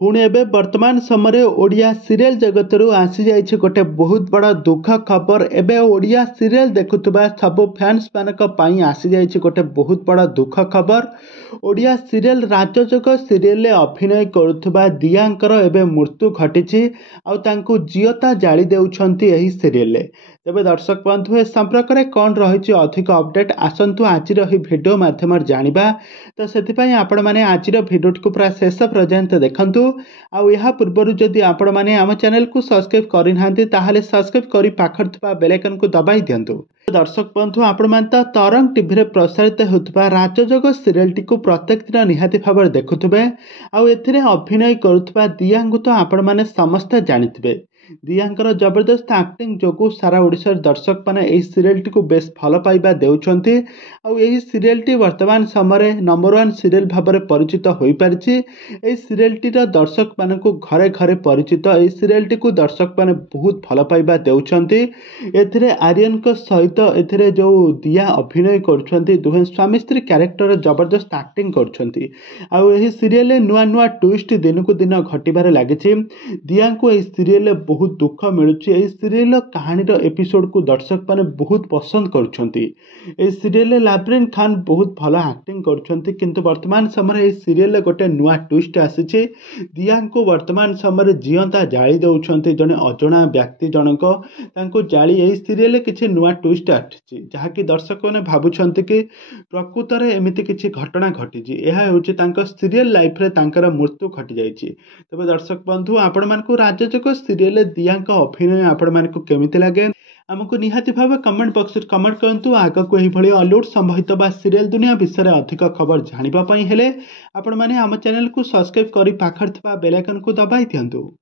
पुणी एबे वर्तमान समय ओडिया सीरियल जगतरू आसी जाइए गोटे बहुत बड़ा दुख खबर। एबे ओडिया सीरियल देखुवा सब फैंस मानक पई आसी जाइए गोटे बहुत बड़ा दुख खबर। ओडिया सीरियल राजजोग सीरियल अभिनय करुवा दियांकर एबे मृत्यु घटी जीवता जाली देउछंती एही सीरियल। तेबे दर्शक बंधु ए संपर्क में कौन रही अधिक अपडेट आसतु आज भिडियो माध्यम जानिबा। तो से आपण मैंने आज भिडियो को पूरा शेष पर्यंत देखंतु। आउ या पूर्व जदि आपण मैंने आम चैनल को सब्सक्राइब करना ताहले सब्सक्राइब करी पाखर थिबा बेल आइकन को दबाई दियंतु। दर्शक बंधु आपण मैंने तो तरंग टीवी रे प्रसारित होता राजजोग सीरियल टी को प्रत्येक दिन निहाती भाव देखुवे। आउ एथिरे अभिनय करुवा दियांगु तो आपण मैंने समस्ते जानिथिबे। दियांकर जबरदस्त एक्टिंग जो सारा ओडिशार दर्शक मैंने यही सीरियल टी को बेस भल पाइबा देउछंती। आउ यही सीरियल टी वर्तमान समय नंबर 1 सीरियल भाव में परिचित हो पारिछि। एही सीरियल टी दर्शक मान को घरे घरे परिचित। एही सीरियल टी को दर्शक मैंने बहुत भल पाइबा देउछंती। एथिरे आर्यन को सहित एथिरे जो दिया अभिनय करुछंती दुहे स्वामी स्त्री कैरेक्टर जबरदस्त एक्टिंग करुछंती। आउ एही सीरियल नुआ नुआ ट्विस्ट दिन को दिन घटिबार लागिछि। दिया को एही सीरियल बहुत दुख मिलुछि। एही सीरियल कहानी एपिसोड को दर्शक माने बहुत पसंद करुछंती। एही सीरियल लाब्रिन खान बहुत भल एक्टिंग करुछंती किंतु वर्तमान समय एही सीरियल गोटे नुआ ट्विस्ट आसीछि। दिया को वर्तमान समय जीवंता जाली देउछंती जने अजणा व्यक्ति जनक तांको जाली। एही सीरियल किछि नुआ ट्विस्ट आछि जहाँकि दर्शक माने भाबुछंती कि प्रकृत रे एमिति किछि घटना घटिछि। एहा होछि तांको सीरियल लाइफ रे तांकर मृत्यु घटि जाइछि। तबे दर्शक बंधु आपण मानकु राजजोग सीरियल दिया अभिनय आपण मानकु केमिति लागे आमको निहाती भाव कमेंट बॉक्स में कमेंट करंतु। आग को यही हॉलीवुड संबंधित बा सीरियल दुनिया विषय में अधिक खबर जानिबा पई हेले आपण माने आम चैनल को सब्सक्राइब करी पाखर थिबा बेल आइकन को दबाई दियंतु।